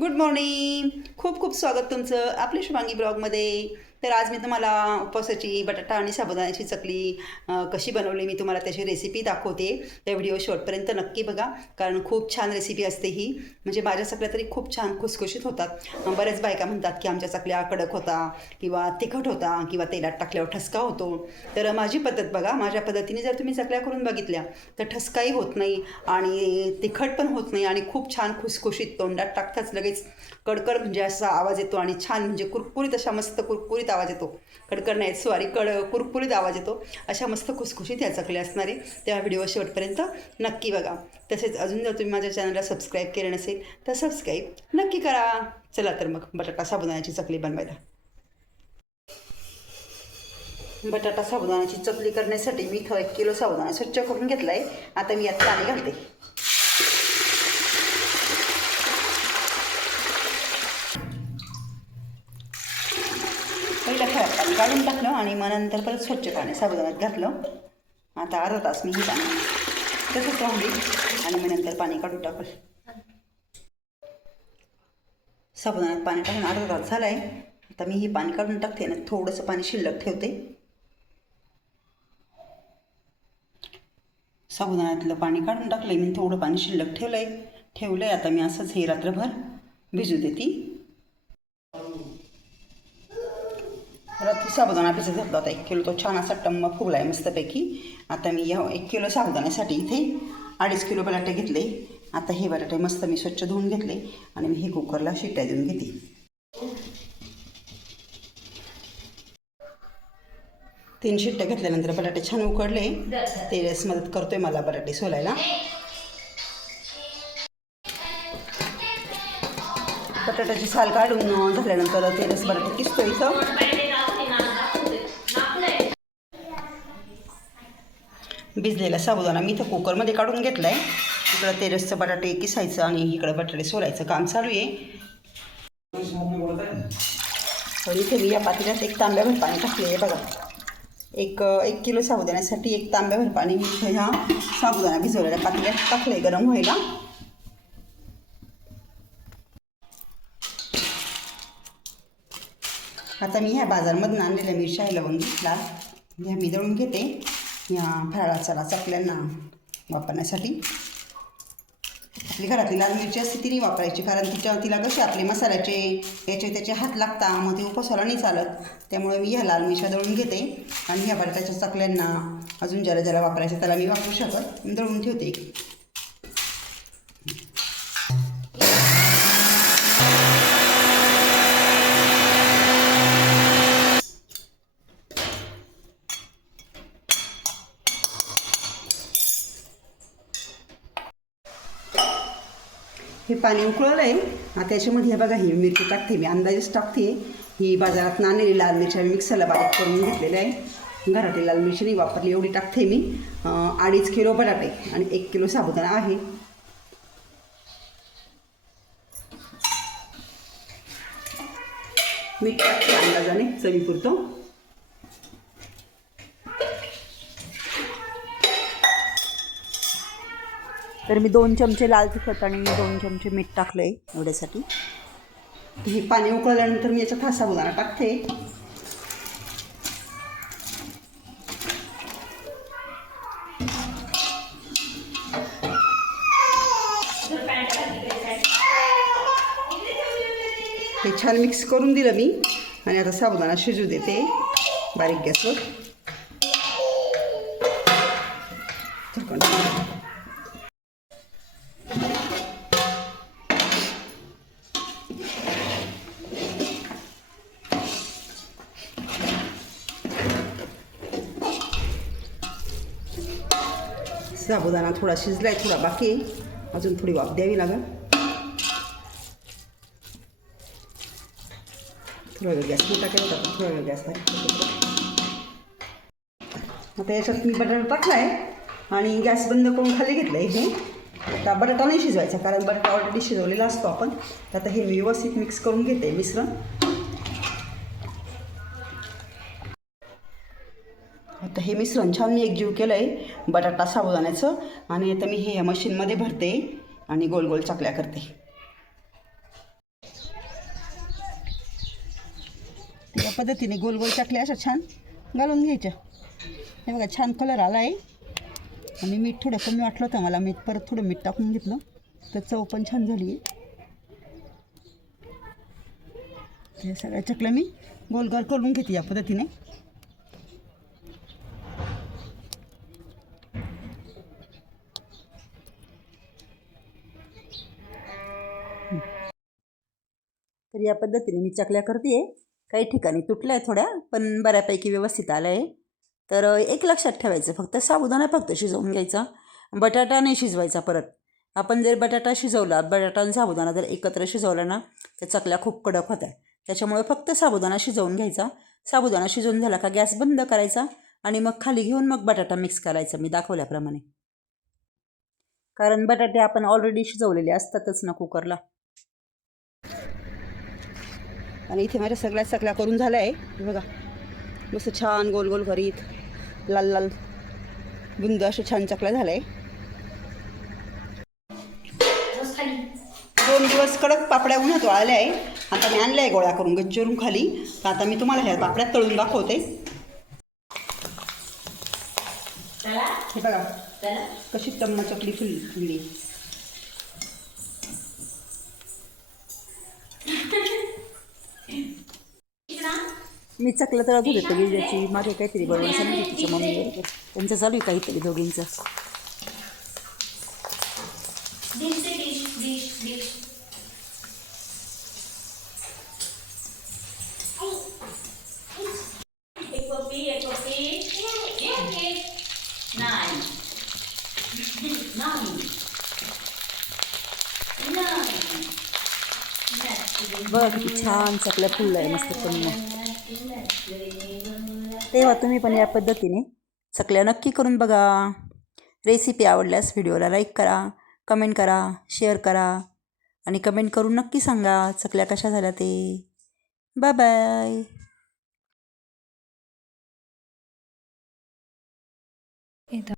Good morning खूप खूप स्वागत तुमचं आपल्या शुभांगी ब्लॉगमध्ये. तर आज मी तुम्हाला उपवासाची बटाटा आणि साबुदाण्याची चकली कशी बनवली मी तुम्हाला त्याची रेसिपी दाखवते. त्या व्हिडिओ शॉर्टपर्यंत नक्की बघा कारण खूप छान रेसिपी असते ही. म्हणजे माझ्या चकल्या तरी खूप छान खुसखुशीत होतात. बऱ्याच बायका म्हणतात की आमच्या चकल्या कडक होता किंवा तिखट होता किंवा तेलात टाकल्यावर ठसका होतो. तर माझी पद्धत बघा माझ्या पद्धतीने जर तुम्ही चकल्या करून बघितल्या तर ठसकाही होत नाही आणि तिखट पण होत नाही आणि खूप छान खुसखुशीत तोंडात टाकताच लगेच कडकड म्हणजे असा आवाज येतो आणि छान म्हणजे कुरकुरीत अशा मस्त कुरकुरीत आवाज येतो. कडकड नाही सॉरी कड कुरकुरीत आवाज येतो. अशा मस्त खुसखुशीत या चकल्या असणारे त्या व्हिडिओ शेवटपर्यंत नक्की बघा. तसेच अजून जर तुम्ही माझ्या चॅनलला सबस्क्राईब केलं नसेल तर सबस्क्राईब नक्की करा. चला तर मग बटाटा साबुदाण्याची चकली बनवायला. बटाटा साबुदाण्याची चकली करण्यासाठी मी इथं एक किलो साबुदाणा स्वच्छ करून घेतला आहे आता मी यात पाणी घालते. काढून टाकलं आणि मग नंतर परत स्वच्छ पाणी साबुदाण्यात घातलं. आता अर्धा तास मी ही पाणी तसंच राहून आणि मग नंतर पाणी काढून टाकलं. साबुदाण्यात पाणी टाकून अर्धा तास झाला आहे आता मी ही पाणी काढून टाकते आणि थोडंसं पाणी शिल्लक ठेवते. साबुदाण्यातलं पाणी काढून टाकलं आहे मी थोडं पाणी शिल्लक ठेवलं आहे ठेवलं आहे आता मी असंच हे रात्रभर भिजू देते. साबुदाणा भिजत घातला होता. एक किलो तो छान असा टम्म फुगला आहे मस्तपैकी. आता मी या एक किलो साबुदाण्यासाठी इथे अडीच किलो बटाटे घेतले. आता हे बटाटे मस्त मी स्वच्छ धुवून घेतले आणि मी हे कुकरला शिट्ट्या देऊन घेते. तीन शिट्ट्या घेतल्यानंतर बटाटे छान उकडले. ते रस मदत करतोय मला बटाटे सोलायला. बटाट्याची साल काढून झाल्यानंतर ते रस बटाटे किसतो इथं. भिजलेला साबुदाणा मी इथं कुकरमध्ये काढून घेतला आहे इकडं तेरसचं बटाटे किसायचं आणि इकडं बटाटे सोलायचं. काम चालू आहे. इथे मी या पातेल्यात एक तांब्याभर पाणी टाकले आहे बघा. एक एक किलो साबुदाण्यासाठी एक तांब्याभर पाणी मी इथं ह्या साबुदाणा भिजवलेल्या पातेल्यात टाकलं आहे गरम व्हायला. आता मी ह्या बाजारमधून आणलेल्या मिरच्या लवंग लाल ह्या मी दळून घेते. ह्या फराळाचा चकल्यांना वापरण्यासाठी. आपली घरातली लाल मिरची असते ती नाही वापरायची कारण तिच्या तिला कसे आपले मसाल्याचे याचे त्याचे हात लागता मग ते उपवासाला नाही चालत. त्यामुळे मी ह्या लाल मिरच्या दळून घेते. आणि ह्या बटाट्याच्या चकल्यांना अजून ज्याला ज्याला वापरायचं त्याला मी वापरू शकत दळून ठेवते. हे पाणी उकळलं आहे. आता याच्यामध्ये हे बघा ही मिरची टाकते मी. अंदाजेच टाकते. ही बाजारात नाणलेली लाल मिरची आम्ही मिक्सरला बारीक करून घेतलेली आहे. घरातली लाल मिरची नाही वापरली एवढी टाकते मी. अडीच किलो बटाटे आणि एक किलो साबुदाणा आहे. मीठ टाकते अंदाजाने चवीपुरतं. तर मी दोन चमचे लाल तिखट आणि मी दोन चमचे मीठ टाकलं आहे एवढ्यासाठी. हे पाणी उकळल्यानंतर मी याच्यात हा साबुदाणा टाकते. हे छान मिक्स करून दिलं मी आणि आता साबुदाणा शिजू देते. बारीक गॅसवर. साबुदाणा थोडा शिजलाय थोडा बाकी अजून थोडी वाफ द्यावी लागेल. थोडा वेळ गॅस मोठा केला होता थोडा वेळ गॅस आता याच्यात मी बटाटा टाकला आहे आणि गॅस बंद करून खाली घेतलं आहे हे. आता बटाटा नाही शिजवायचा कारण बटाटा ऑलरेडी शिजवलेला असतो आपण. तर आता हे व्यवस्थित मिक्स करून घेते मिश्रण. आता हे मिश्रण छान मी एकजीव केलं आहे बटाटा साबुदाण्याचं आणि आता मी हे या मशीनमध्ये भरते आणि गोल गोल चाकल्या करते. या पद्धतीने गोल गोल चाकल्या अशा छान घालून घ्यायच्या. हे बघा छान कलर आला आहे आणि मीठ थोडं कमी वाटलं होतं मला मीठ परत थोडं मीठ टाकून घेतलं. तर चव पण छान झाली. आहे हे सगळ्या चकल्या मी गोल गोल करून घेते या पद्धतीने. तर या पद्धतीने मी चकल्या करते. काही ठिकाणी तुटल्या आहे थोड्या पण बऱ्यापैकी व्यवस्थित आलं आहे तर एक लक्षात ठेवायचं फक्त साबुदाणा फक्त शिजवून घ्यायचा. बटाटा नाही शिजवायचा परत. आपण जर बटाटा शिजवला बटाटा आणि साबुदाणा जर एकत्र शिजवला ना तर चकल्या खूप कडक होत्या. त्याच्यामुळे फक्त साबुदाणा शिजवून घ्यायचा. साबुदाणा शिजवून झाला का गॅस बंद करायचा आणि मग खाली घेऊन मग बटाटा मिक्स करायचा मी दाखवल्याप्रमाणे. कारण बटाटे आपण ऑलरेडी शिजवलेले असतातच ना कुकरला आणि इथे माझ्या सगळ्या चकल्या करून झाल्या आहे. बघा. मस्त छान गोल गोल करीत लाल लाल बुंद अशा छान चकल्या झाल्या आहे. दोन दिवस कडक पापड्या उन्हात वाळल्या आहे. आता मी आणल्या आहे गोळ्या करून गच्चरून खाली. तर आता मी तुम्हाला ह्या पापड्या तळून दाखवते. हे बघा. कशी तम्मा चकली फुल फुलली. मी चकलं तळत होते तर गिरजाची मागे काहीतरी बरोबर सांगितली तिच्या मम्मी बरोबर त्यांचं चालू आहे काहीतरी दोघींचं. बघ किती छान चकल्या फुललं आहे मस्त पण तेव्हा तुम्ही पण या पद्धतीने चकल्या नक्की करून बघा. रेसिपी आवडल्यास व्हिडिओला लाईक करा कमेंट करा शेअर करा आणि कमेंट करून नक्की सांगा चकल्या कशा झाल्या ते. Bye bye